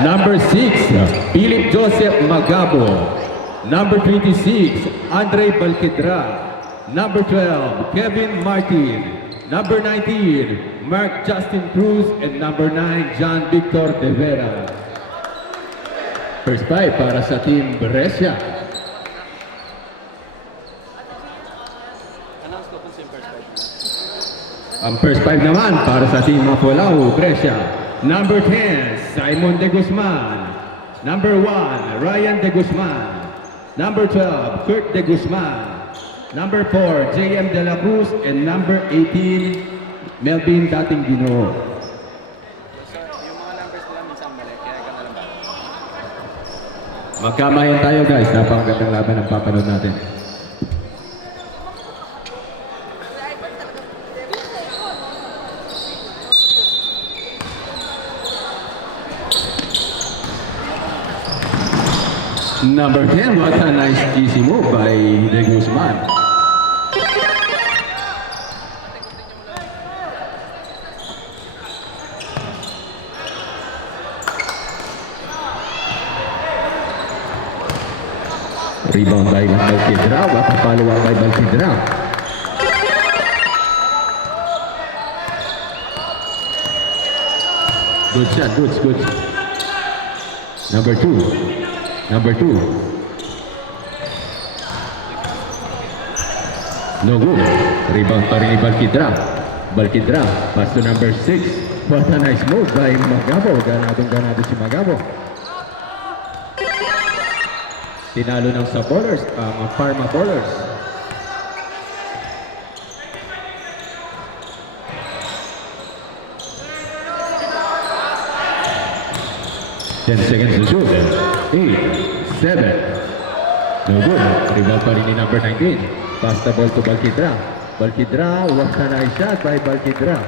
Number 6, Philip Joseph Magabo. Number 26, Andre Balquidra. Number 12, Kevin Martin. Number 19, Mark Justin Cruz. And number 9, John Victor De Vera. First 5 para sa Team Brescia. Ang first 5 naman para sa Team Mapolao, Brescia. Number 10, Simon De Guzman. Number 1, Ryan De Guzman. Number 12, Kurt De Guzman. Number 4, JM De La Cruz. And number 18, Melvin Dating Ginoo. Yung mga numbers nila minsan mali, kaya ka nalang ba? Magkamayan tayo guys, napakagandang laban ang papanood natin. Number 10, what a nice easy move by De Guzman. Rebound by Balquidra, what a follow-up by Balquidra. Good shot, good. Number 2. Number 2. No good. Rebound pa rin ni Balquidra. Balquidra, pass to number 6. What a nice move by Magabo. Ganadong-ganado si Magabo. Tinalo ng sa bowlers, ang Parma bowlers. Ten seconds to shoot. 8, 7. No good. Rebound pa rin ni number 19. Pass the ball to Balquidra. Balquidra, what a nice shot by Balquidra.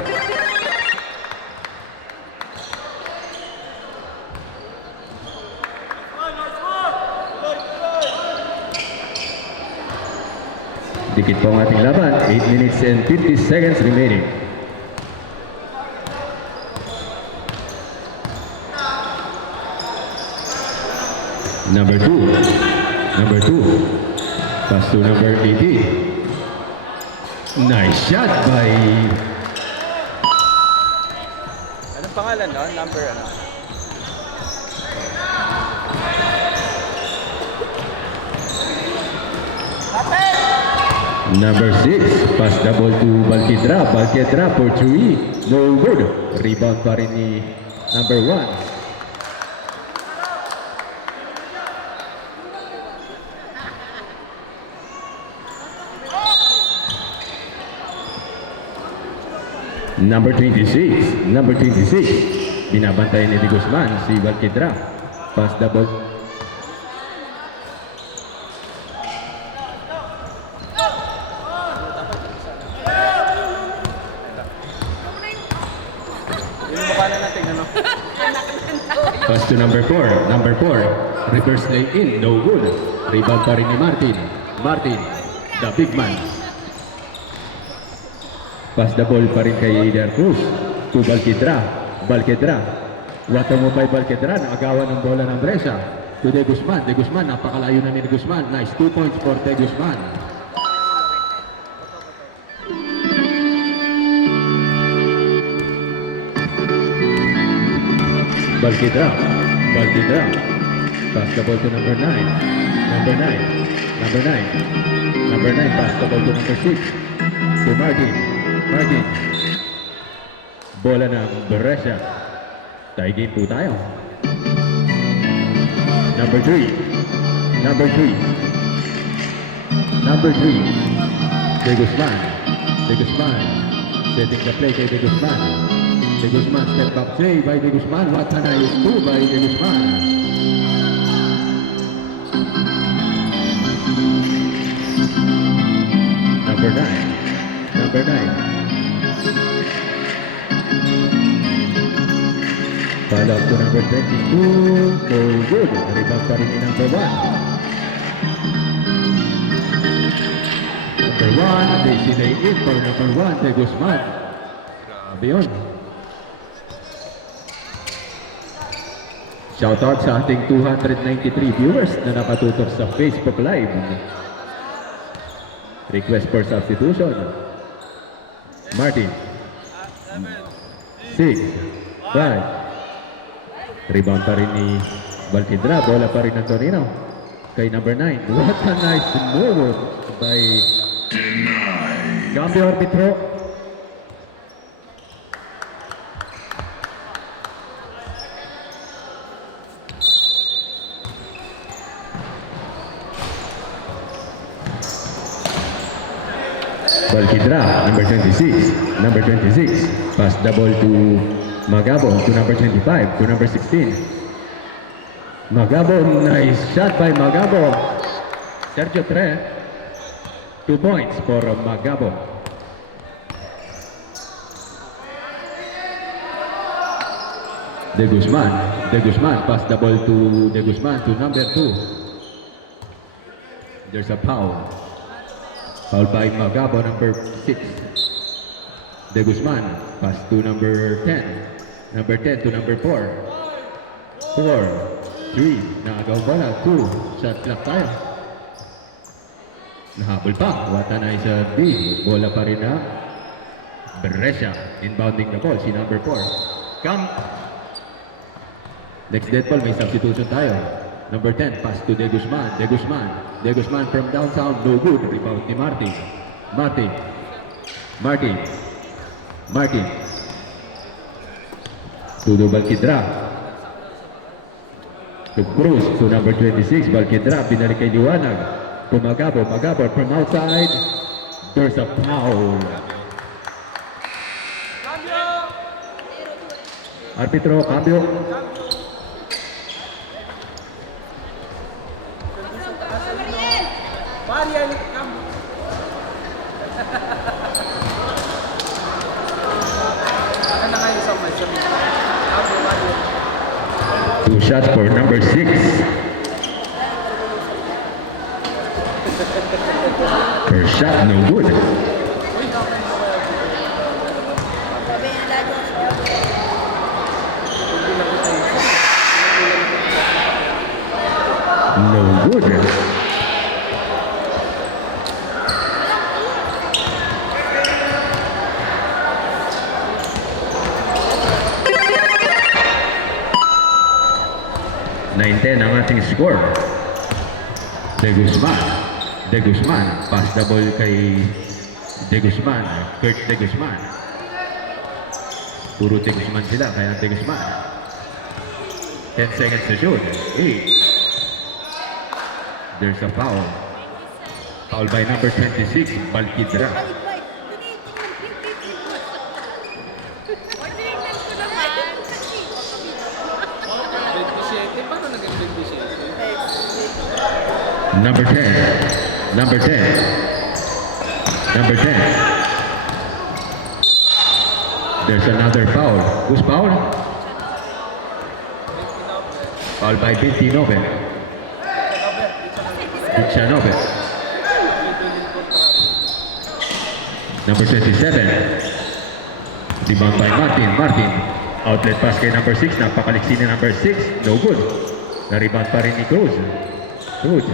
Dikit po ang ating laban. 8 minutes and 50 seconds remaining. Number 2. Pass to number 18. Nice shot by... Anong pangalan no? Number ano? Number 6. Pass the ball to Balquidra. Balquidra for 3. No good. Rebound pa rin ni number 1. Number 26. Binabantayan ni De Guzman si Balquidra. Pass the ball. Yung mukha na natin ano? Pass to number 4. Reverse lay in. No good. Rebound pa rin ni Martin, the big man. Pass the ball pa rin kay Eder Cruz to Balquidra. Water mo by Balquidra. Nakagawa ng bola ng Brescia to De Guzman. Napakalayo na ni De Guzman. Nice 2 points for De Guzman. Balquidra. Pass the ball to number 9. Number 9. Pass the ball to number 6. To Martin. Bola ng Brescia. Tie game po tayo. Number 3. De Guzman. Setting the play kay De Guzman. Step back play by De Guzman. What a nice move by De Guzman. Number 9. Follow up to number 22. No good. Rebound pa rin ni number 1. Number 1. They see the in for number 1. De Guzman. Grabe yun. Shoutout sa ating 293 viewers na nakatutok sa Facebook Live. Request for substitution. Martin. 6, 5. Rebound pa rin ni Balquidra. Bola pa rin ng Torino. Kay number 9. What a nice move by cambio arbitro. Balquidra, number 26. Number 26. Pass double to Magabo, to number 25, to number 16. Magabo, nice shot by Magabo. Sergio Tre. 2 points for Magabo. De Guzman, pass double to De Guzman, to number 2. There's a foul. Foul by Magabo, number 6. De Guzman, pass to number 10. Number 10 to number 4. 4, 3, nakagaw bola, 2. Shot clock tayo. Nahabol pa, what a nice D. Bola pa rin na Brescia. Inbounding the ball, si number 4. Come. Next dead ball, may substitution tayo. Number 10, pass to De Guzman. De Guzman from downtown, no good. Rebound ni Martin. To Balquidra. To Cruz, to number 26, Balquidra. Binalik kay Liwanag. To Magabo from outside. There's a foul. Arbitro, cambio. Two shots for number 6. First shot, no good. No good. Ang ating score. De Guzman, pass the ball kay De Guzman, Kurt De Guzman. Puro De Guzman sila, kaya De Guzman. 10 seconds to shoot. 8. There's a foul. Foul by number 26, Balquidra. Number 10. There's another foul. Who's foul? Foul by 29. Vichanove. Number 27. Rebound by Martin. Outlet pass kay number 6. Napakaliksi ni number 6. No good. Na-rebound pa rin ni Cruz. Good.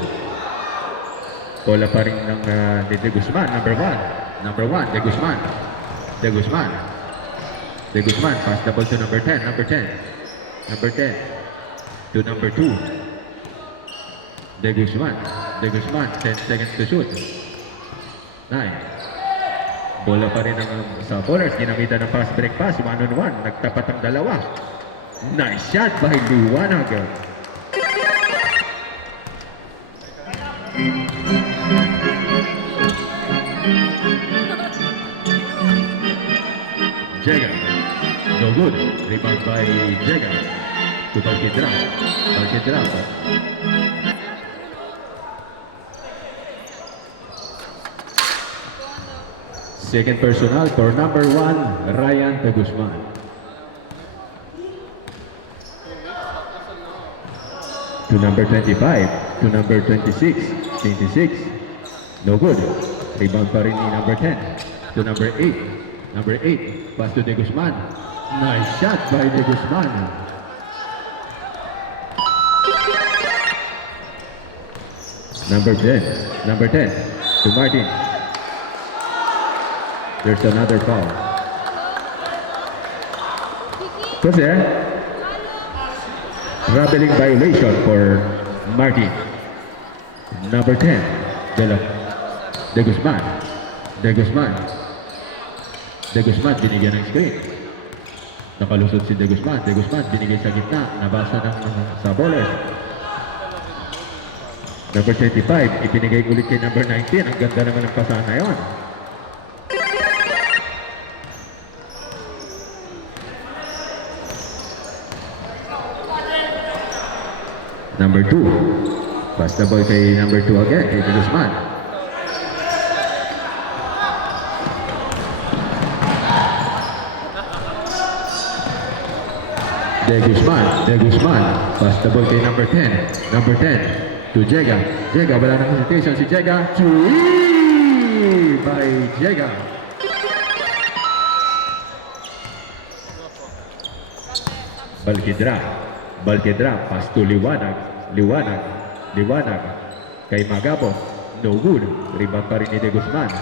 Bola pa rin ng De Guzman, number 1. De Guzman, pass the ball to number 10. To number 2. De Guzman, 10 seconds to shoot. 9. Bola pa rin sa bowlers, ginamitan ng fast break pass, 1-on-1, nagtapat ang dalawa. Nice shot by Liwanag. Jega, no good. Rebound by Jega. To Balquidra. Second personal for number 1, Ryan De Guzman. To number 25, to number 26. No good. Rebound pa rin ni number 10. To number 8. Pass to De Guzman. Nice shot by De Guzman. Number 10. Number 10 to Martin. There's another foul. Kasi, traveling violation for Martin. Number 10, De Guzman. De Guzman. De Guzman binigyan ng screen. Nakalusot si De Guzman. De Guzman binigay sa gitna. Nabasa ng sa bowler. Number 25, ibinigay ulit kay number 19. Ang ganda naman ng pasahan na yun. Number 2. Pass the ball kay number 2 again, kay De Guzman. De Guzman, De Guzman. Pass the ball kay number 10. Number 10 to Jega. Jega, wala nang hesitation si Jega. Three by Jega. Balquidra. Balquidra, pass to Liwanag. Liwanag. Liwanag. Kay Magabo. No good. Rebound pa rin ni De Guzman.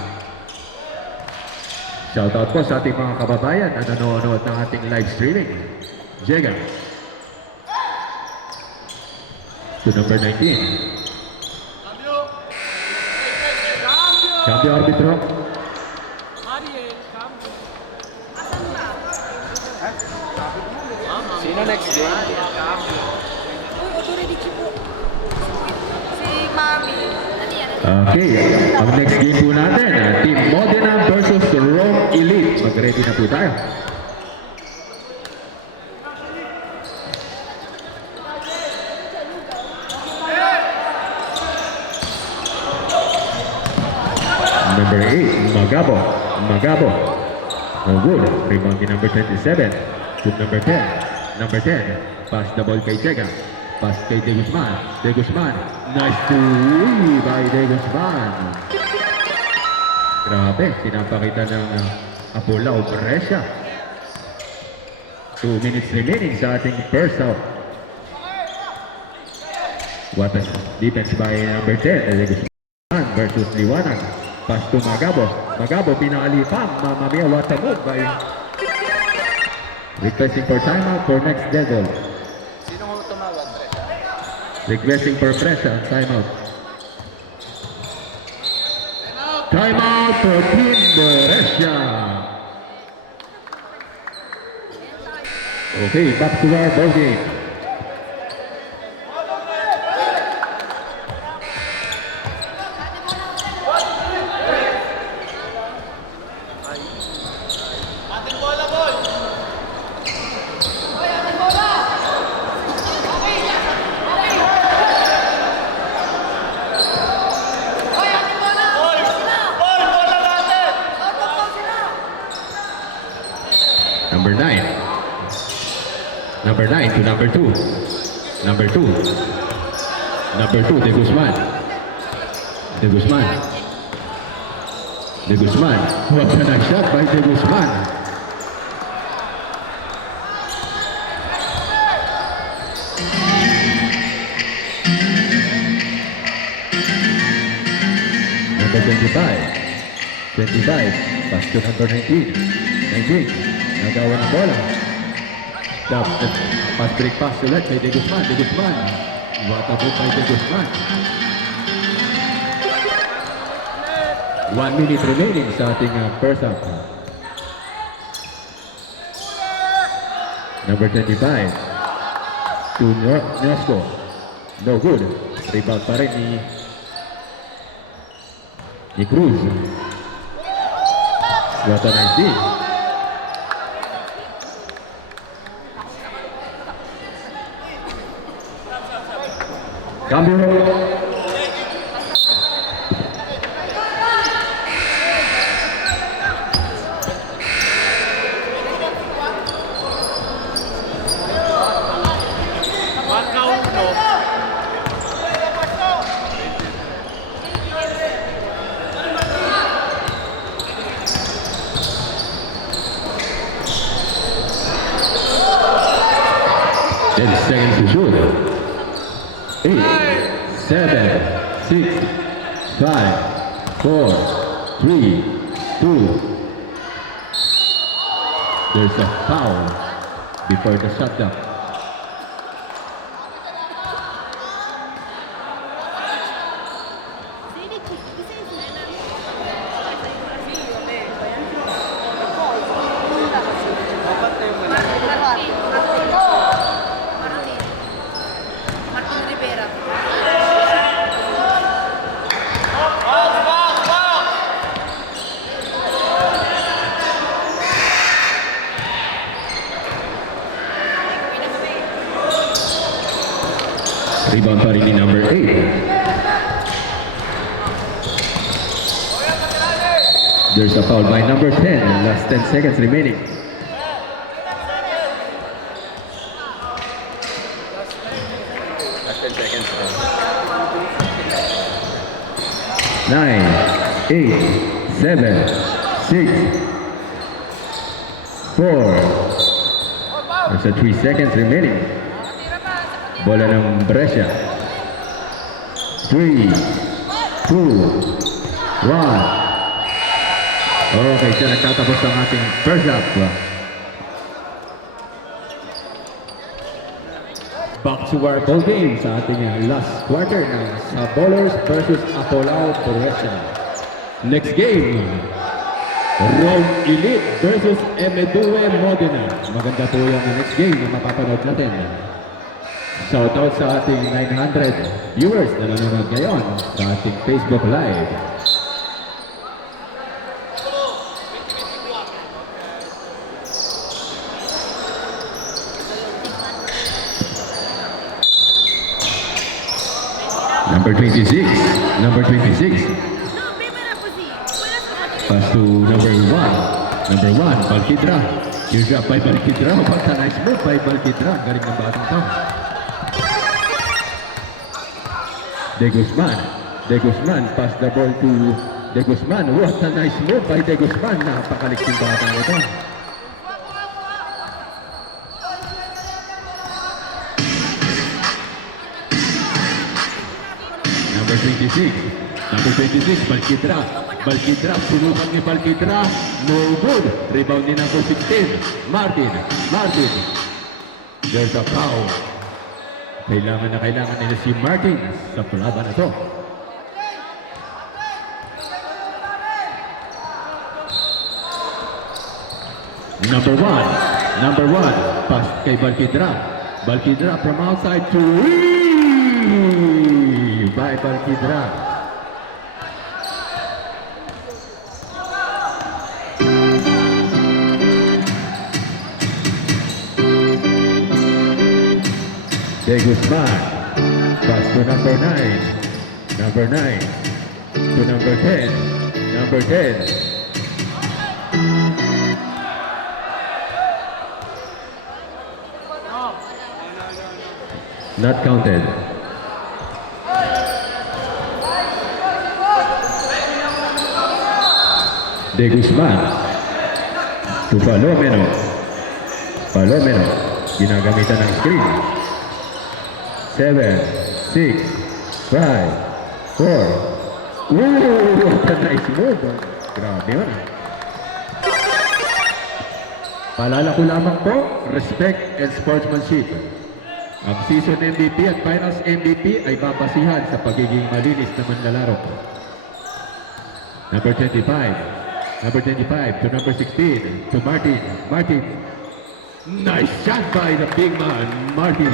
Shoutout po sa ating mga kababayan na nanonood ng ating live streaming. Jega. To number 19. Cambio arbitro. Sino next game? Si Mami. Okay, ang next game po natin, Team Modena versus Rome Elite. Mag-ready na po tayo. Number 8, Magabo. Magabo. No good. Rebound ni number 27. To number 10. Number 10. Pass the ball kay Jega. Pass kay De Guzman. De Guzman. Nice three by De Guzman. Grabe. Pinapakita ng Apolao Brescia. 2 minutes remaining sa ating first half. What a defense by number 10. De Guzman versus Liwanag. Pass to Magabo. Magabo pinakalipang. Mamma mia, what a move by... Requesting for timeout for next devil. Sino mo tumawag, pre? Requesting for pressure and timeout. Timeout for Team Brescia. Okay, back to our ball game. Number 9. Number 9 to number 2. Number 2. Number 2, De Guzman. De Guzman. De Guzman. What a nice shot by De Guzman. Number 25. 25. Pass to number 19. 19. Nagawa ng bola. Pass break pass ulit kay De Guzman. De Guzman. What a move by De Guzman. 1 minute remaining sa ating first half. Number 25. To Nesco. No good. Rebound pa rin ni Cruz. What a nice deal. Cambio. Seconds to shoot. 8, 7, 6, 5, 4, 3, 2. There's a foul before the shutdown. Dapat na yung mali. Martin Rivera. Rebound pa rin ni number 8. There's a foul by number 10. Last 10 seconds remaining. Last 10 seconds. 9, 8, 7, 6, 4. There's a 3 seconds remaining. Bola ng Brescia. 3, 2, 1. Okay, dyan nagtatapos ang ating first half. Back to our ball game sa ating last quarter ng Sabolers versus Apolao Brescia. Next game, Rome Elite versus Emedue Modena. Maganda po yung next game na mapapanood natin. Shoutout sa ating 900 viewers na nanonood ngayon sa ating Facebook Live. Number 26. Pass to number 1. Number 1, Balquidra. Teardrop by Balquidra. What a nice move by Balquidra. Galing ng batang to. De Guzman, pass the ball to De Guzman. What a nice move by De Guzman. Napakaliksing batang ito. Number 26, Balquidra, sinukan ni Balquidra, no good. Rebound ni number 16, Martin. There's a foul. Kailangan nila si Martin sa palaban na to. Number one, pass kay Balquidra. Balquidra from outside to by Balquidra. De Guzman, pass to number 9 to number 10. Not counted. De Guzman to Palomero. Ginagamitan ng screen. 7, 6, 5, 4. What a nice move. Grabe yun. Paalala ko lamang po, respect and sportsmanship. Ang season MVP at finals MVP ay babasihan sa pagiging malinis na manlalaro. Number 25 to number 16 to Martin. Nice shot by the big man, Martin.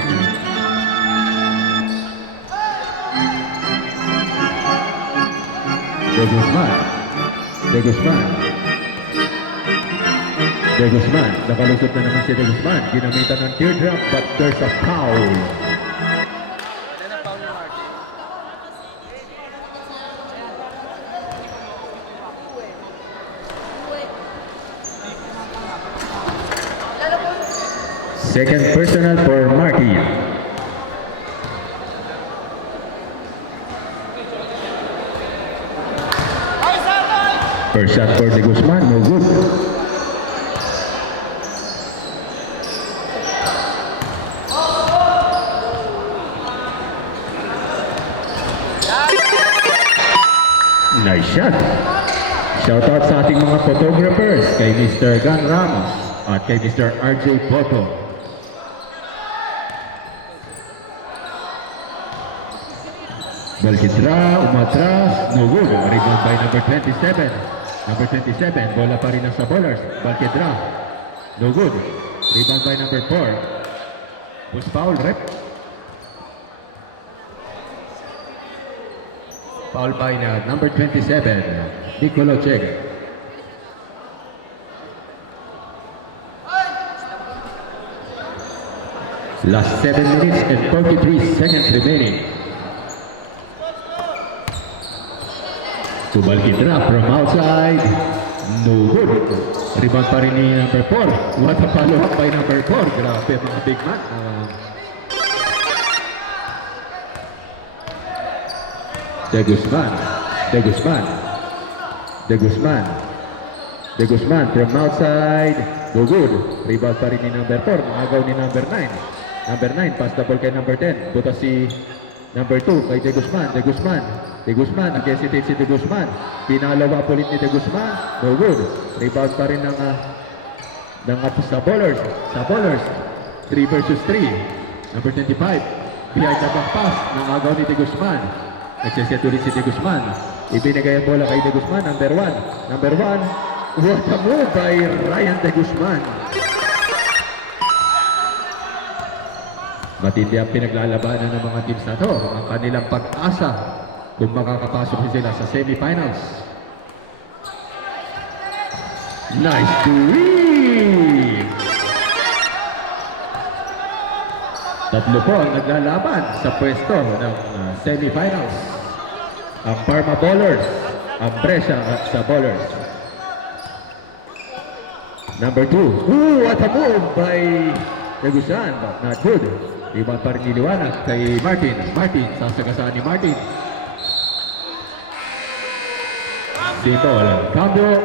De Guzman, nakalusot na naman si De Guzman. Ginamitan ng teardrop, but there's a foul. Ano na foul ni Martin? Second personal for Martin. First shot for De Guzman, no good. Nice shot. Shoutout sa ating mga photographers kay Mr. Gan Ramos at kay Mr. RJ Boto. Balkidra, umatras, no good. Rebound by number 27. Number 27, bola pa rin sa bowlers. Balkidra, no good. Rebound by number 4. Was foul, rep. Foul by number 27, Nicolo Cheg. Last 7 minutes and 43 seconds remaining. To Balkidra from outside. No good. Rebound pa rin ni number 4. What a follow-up by number 4. Grabe mga big man. De Guzman. De Guzman. De Guzman. De Guzman from outside. No good. Rebound pa rin ni number 4. Magaw ni number 9. Number 9. Pass the ball kay number 10. Buta si number 2 kay De Guzman. De Guzman. De Guzman, nag-hesitate si De Guzman. Pinalawa ulit ni De Guzman. No good. Rebound pa rin ng sa bowlers. Sa bowlers. 3 versus 3. Number 25. Behind the back pass. Nangagaw ni De Guzman. Nagsiset ulit si De Guzman. Ibinigay ang bola kay De Guzman. Number 1. Number 1. What a move by Ryan De Guzman. Matindi ang pinaglalabanan ng mga teams na to. Ang kanilang pag-asa kung makakapasok sila sa semifinals. Nice to win! Tatlo po ang naglalaban sa pwesto ng semifinals. Ang Parma Bowlers, ang Brescia sa Bowlers. Number 2. What a move by Tegusan, but not good. Rebound pa rin niliwanag kay Martin. Martin, sasagasaan ni Martin. Simple. Cambio.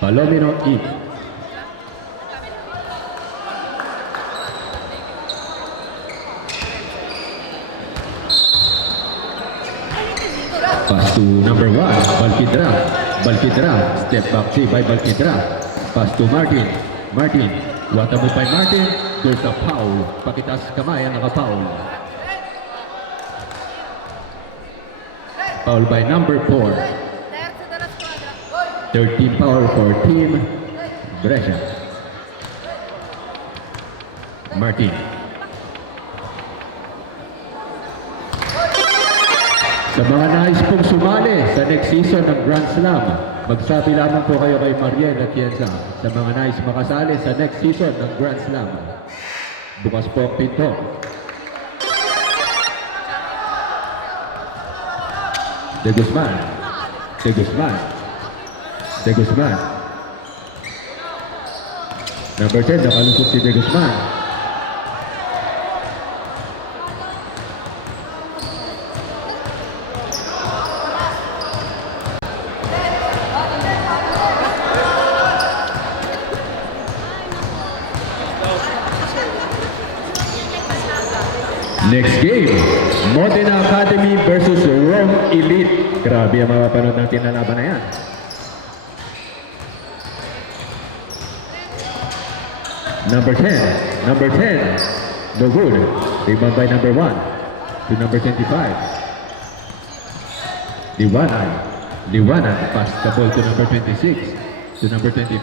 Palomino E. Pass to number 1, Balkidra. Balkidra. Step back 3 by Balkidra. Pass to Martin. Martin. What a move by Martin. There's a foul. Pakitas kamay ang naka-foul. Foul by number 4. Third team foul for Team Brescia. Martin. Sa mga nais pong sumali sa next season ng Grand Slam, magsabi lamang po kayo kay Mariel Atienza. Sa mga nais makasali sa next season ng Grand Slam, bukas po ang pinto. De Guzman. De Guzman. De Guzman. Number 10, nakalusot si De Guzman. Next game, Modena Academy versus Rome Elite. Grabe ang mapapanood natin na laban na yan. Number 10. Number 10. No good. Rebound by number 1 to number 25. Liwanag. Liwanag. Pass the ball to number 26 to number 25.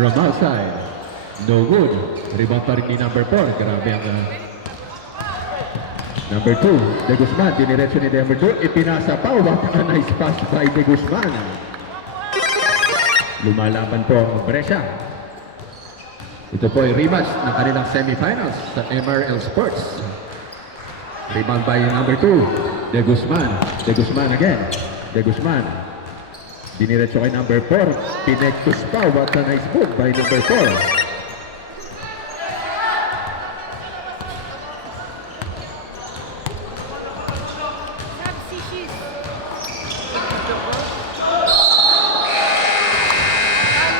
From outside. No good. Rebound pa rin ni number 4. Grabe ang number 2, De Guzman, diniretso ni number 2, ipinasa pa, what a nice pass by De Guzman. Lumalaban po ang Brescia. Ito po ay rematch ng kanilang semifinals sa MRL Sports. Rebound by number 2, De Guzman. De Guzman again. De Guzman. Diniretso kay number 4, pinektus pa, what a nice move by number 4.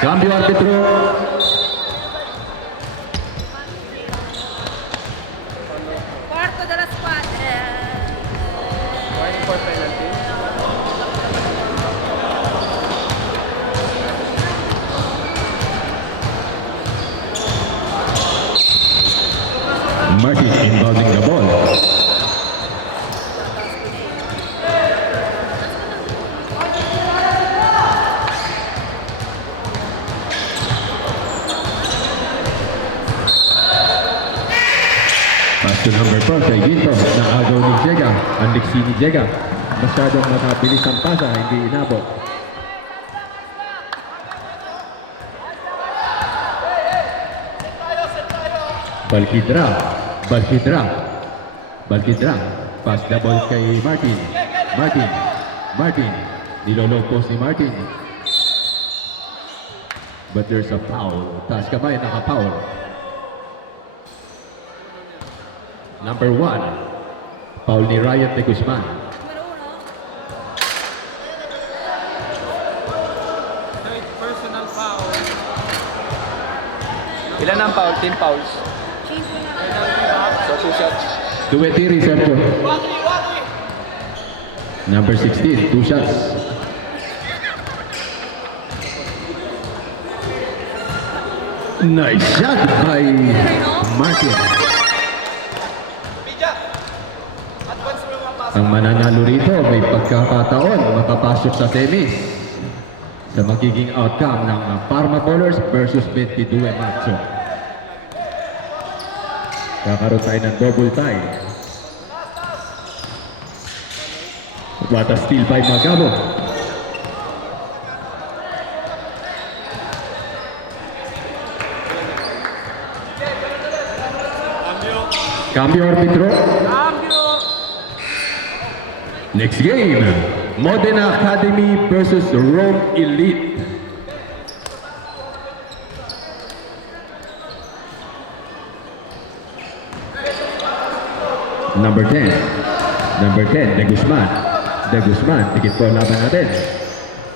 Cambio arbitro. Quarto della squadra. from kay Ginto na agaw ni Jega. Ang liksi ni Jega. Masyadong matabilis ang pasa, hindi inabot. Balkidra. Balkidra. Balkidra. Pass the ball kay Martin. Martin. Martin. Nilolong post ni Martin. But there's a foul. Taas kamay, naka-foul. Number 1. Foul ni Ryan de Guzman. Personal foul. Ilan ang foul? Team fouls. So 2 shots. Duwetiri, Sergio. Number 16, 2 shots. Nice shot by Martin. Ang mananalo rito may pagkakataon makapasok sa semis sa magiging outcome ng Parma Bowlers versus 22 Matzo. Kakaroon tayo ng double tie. What a steal by Magabo. Cambio arbitro. Next game, Modena Academy versus Rome Elite. Number 10, De Guzman. De Guzman, tikit po ang laban natin.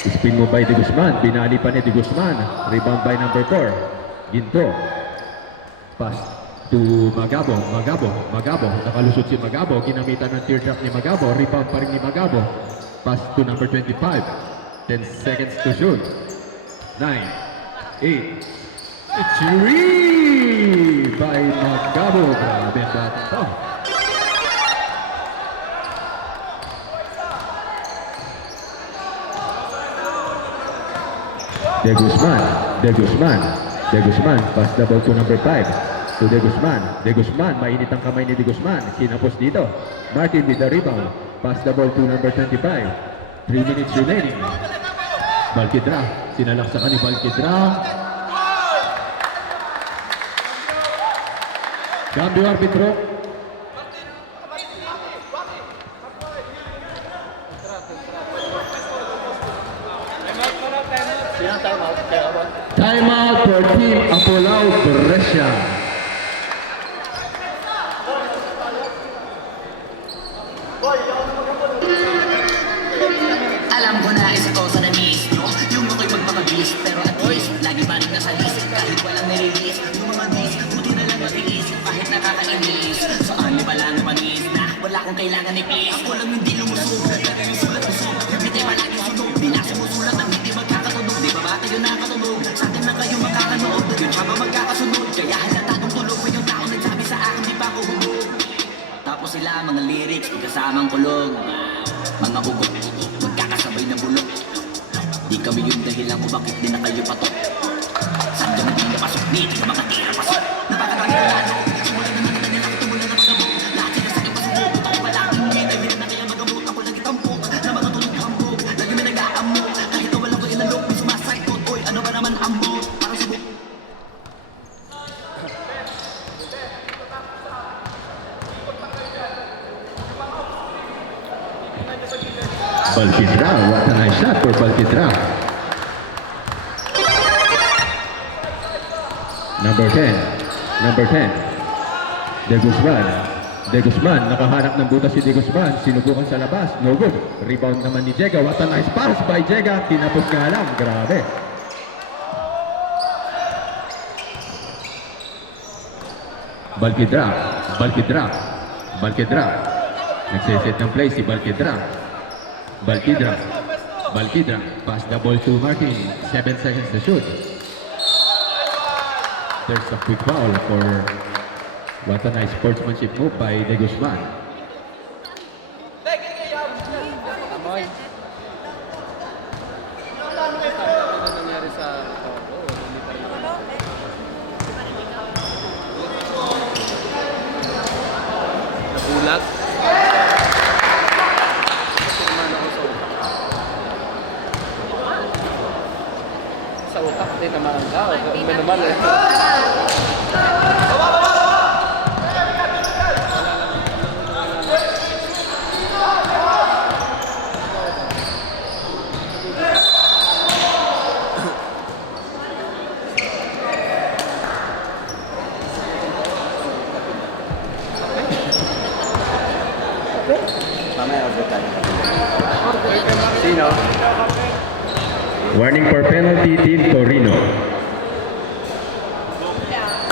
Spin mo by De Guzman, binali pa ni De Guzman. Rebound by number 4, Ginto. Pass to Magabo. Nakalusot si Magabo, ginamitan ng teardrop ni Magabo. Rebound pa rin ni Magabo. Pass to number 25. 10 seconds to shoot. 9, 8. It's free by Magabo. Grabe ang bata to. De Guzman, pass the ball to number 5. To De Guzman, mainit ang kamay ni De Guzman. Kinapos dito. Martin with the rebound. Pass the ball to number 25. 3 minutes remaining. Balkidra, sinalaksakan ni Balkidra. Cambio arbitro. Time out for Team Apolao Brescia. Alam ko na isa ko sa na-miss nyo. Yung ako'y magpapabilis, pero at least lagi pa rin nasa list. Kahit walang nirelease, yung mga miss, buti na lang matiis. Kahit nakakainis, saan niyo pala napanis na wala akong kailangan ni please. Ako lang hindi lumusog, lagi yung sulat-usog. Hindi palagi sunog, di na sumusulat ang hindi magkakatunog. Di ba ba kayo nakatunog? Sa akin na kayo makakanood. Yun siya ba magkakasunod? Kaya halata nung tulog pa yung tao nagsabi sa akin, di ba ako humog? Tapos sila mga lyrics, kasamang kulog. Mga ugot, magkakasabay na bulok. Di kami yung dahilan kung bakit di na kayo patok. Saan ka hindi napasok, di ka mga tira pasok. Napakagagano, wala naman na nila katumulan na pagabok. Lahat sila sa iyo pasubok, ako palaging hindi na hindi na kaya magamot. Ako lagi tampok, na mga tulog hambog. Lagi may nag-aamok, kahit na walang ko ilalok. May sumasaytot, oy ano ba naman ambok. Parang subok. Balkidra, what a nice shot for Balkidra. Number 10. De Guzman, nakahanap ng butas si De Guzman. Sinubukan sa labas, no good. Rebound naman ni Jega. What a nice pass by Jega. Tinapos nga lang, grabe. Balkidra. Nagsiset ng play si Balkidra. Pass the ball to Martin. 7 seconds to shoot. There's a quick foul for what a nice sportsmanship move by De Guzman. Amoy. Ano nangyari sa ito? Oo, hindi pa rin. normal eh. Mamaya order tayo. Sino? Warning for penalty, Team Torino.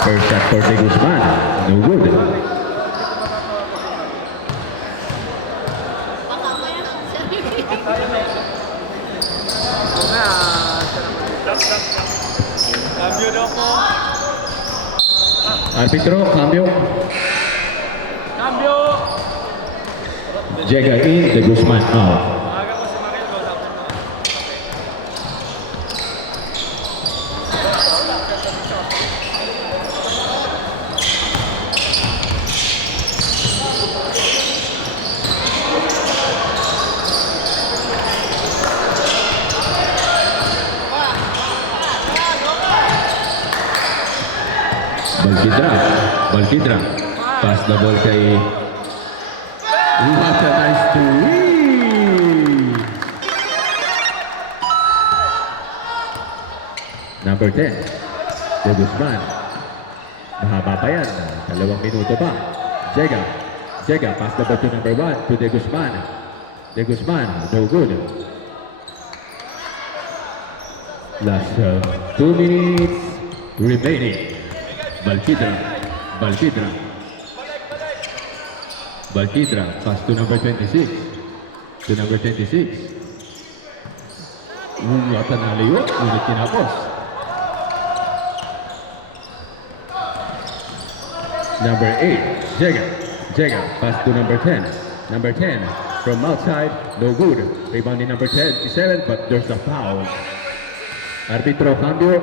First shot for De Guzman. No good. Cambio daw po. Arbitro, cambio. Cambio! Jega in, De Guzman out. Aga ko si Maril ko. Balquidra. Pass the ball kay... What a nice three! Number 10, De Guzman. Mahaba pa yan. 2 minuto pa. Jega, pass the ball to number 1, to De Guzman. De Guzman, no good. Last 2 minutes remaining. Balquidra, pass to number 26. What an alley-oop, ngunit tinapos. Number 8, Jega, pass to number 10. Number 10, from outside, no good. Rebounding number 7, but there's a foul. Arbitro, cambio.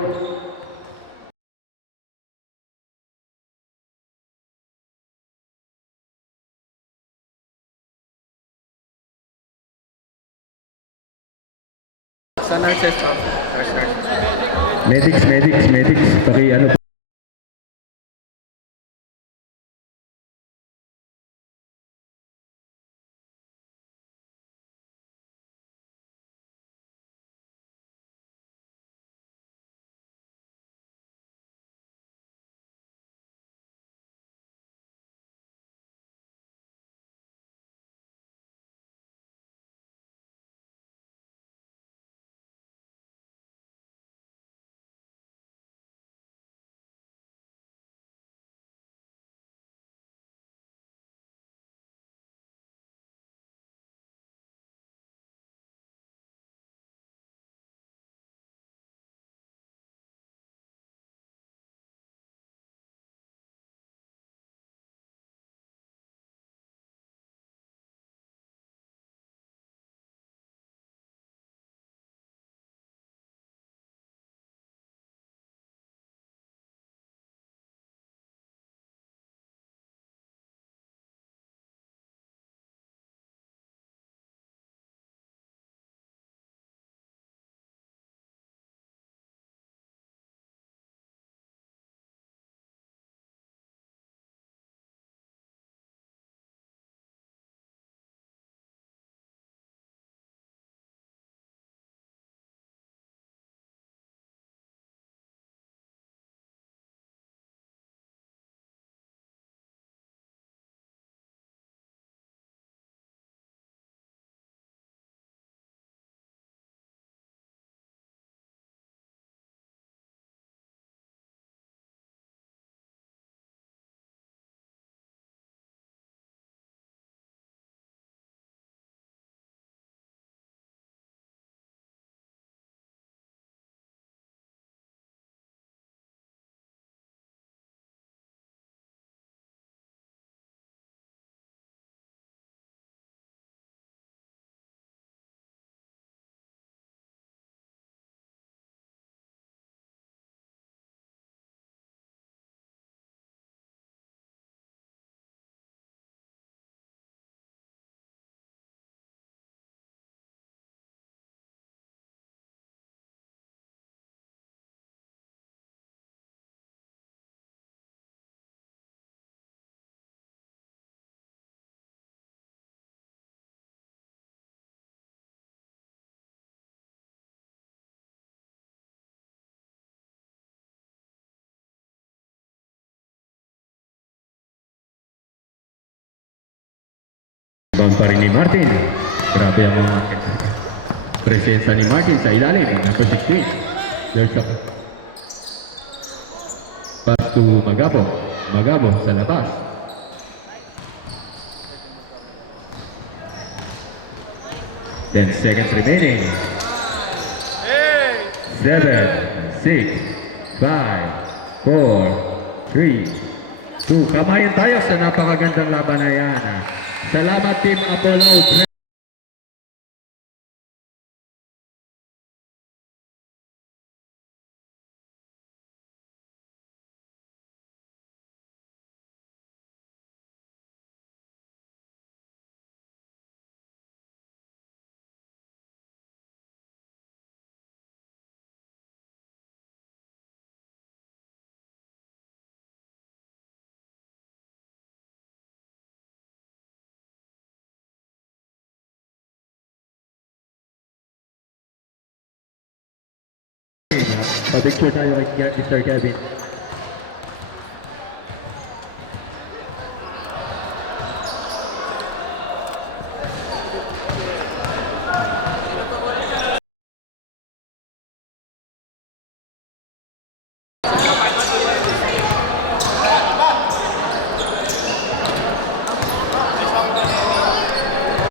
Sa nurses pa. Medics, paki ano Rebound pa rin ni Martin. Grabe ang mga presensya ni Martin sa ilalim. Number 16. There's a pass to Magabo. Magabo sa labas. Ten seconds remaining. 7, 6, 5, 4, 3, 2. Kamayan tayo sa napakagandang laban na yan. Salamat Team Apollo. Pa-picture tayo kay Mr. Kevin.